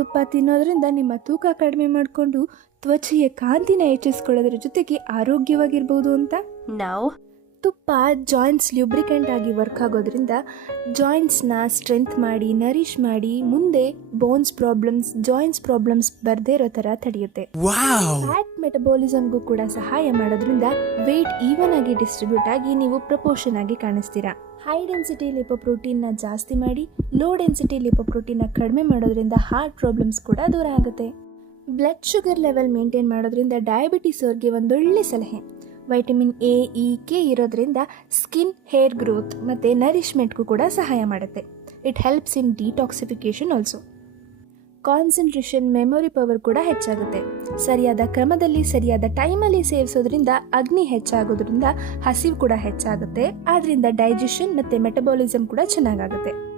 ತುಪ್ಪ ತಿನ್ನೋದ್ರಿಂದ ನಿಮ್ಮ ತೂಕ ಕಡಿಮೆ ಮಾಡಿಕೊಂಡು ತ್ವಚೆಯ ಕಾಂತಿನ ಹೆಚ್ಚಿಸ್ಕೊಳ್ಳೋದ್ರ ಜೊತೆಗೆ ಆರೋಗ್ಯವಾಗಿರ್ಬೋದು ಅಂತ. ನಾವು ತುಪ್ಪ ಜಾಯಿಂಟ್ಸ್ ಲ್ಯೂಬ್ರಿಕೆಂಟ್ ಆಗಿ ವರ್ಕ್ ಆಗೋದ್ರಿಂದ ಜಾಯಿಂಟ್ಸ್ನ ಸ್ಟ್ರೆಂತ್ ಮಾಡಿ ನರಿಷ್ ಮಾಡಿ ಮುಂದೆ ಜಾಯಿಂಟ್ಸ್ ಪ್ರಾಬ್ಲಮ್ಸ್ ಬರದೇ ಇರೋ ಥರ ತಡೆಯುತ್ತೆ. ಫ್ಯಾಟ್ ಮೆಟಬಾಲಿಸಮ್ಗೂ ಕೂಡ ಸಹಾಯ ಮಾಡೋದ್ರಿಂದ ವೆಯ್ಟ್ ಈವನ್ ಆಗಿ ಡಿಸ್ಟ್ರಿಬ್ಯೂಟ್ ಆಗಿ ನೀವು ಪ್ರಪೋರ್ಷನ್ ಆಗಿ ಕಾಣಿಸ್ತೀರಾ. ಹೈ ಡೆನ್ಸಿಟಿ ಲಿಪೋಪ್ರೋಟೀನ್ನ ಜಾಸ್ತಿ ಮಾಡಿ ಲೋ ಡೆನ್ಸಿಟಿ ಲಿಪೋಪ್ರೋಟೀನ್ನ ಕಡಿಮೆ ಮಾಡೋದ್ರಿಂದ ಹಾರ್ಟ್ ಪ್ರಾಬ್ಲಮ್ಸ್ ಕೂಡ ದೂರ ಆಗುತ್ತೆ. ಬ್ಲಡ್ ಶುಗರ್ ಲೆವೆಲ್ ಮೇಂಟೈನ್ ಮಾಡೋದ್ರಿಂದ ಡಯಾಬಿಟಿಸ್ ಅವ್ರಿಗೆ ಒಂದೊಳ್ಳೆ ಸಲಹೆ. ವೈಟಮಿನ್ ಎ, ಇ, ಕೆ ಇರೋದ್ರಿಂದ ಸ್ಕಿನ್, ಹೇರ್ ಗ್ರೋತ್ ಮತ್ತು ನರಿಶ್ಮೆಂಟ್ಗೂ ಕೂಡ ಸಹಾಯ ಮಾಡುತ್ತೆ. It helps in detoxification also. Concentration, memory power ಕೂಡ ಹೆಚ್ಚಾಗುತ್ತೆ. ಸರಿಯಾದ ಕ್ರಮದಲ್ಲಿ ಸರಿಯಾದ ಟೈಮಲ್ಲಿ ಸೇವಿಸೋದ್ರಿಂದ ಅಗ್ನಿ ಹೆಚ್ಚಾಗೋದ್ರಿಂದ ಹಸಿವು ಕೂಡ ಹೆಚ್ಚಾಗುತ್ತೆ. ಆದ್ದರಿಂದ ಡೈಜೆಷನ್ ಮತ್ತು ಮೆಟಬಾಲಿಸಮ್ ಕೂಡ ಚೆನ್ನಾಗಾಗುತ್ತೆ.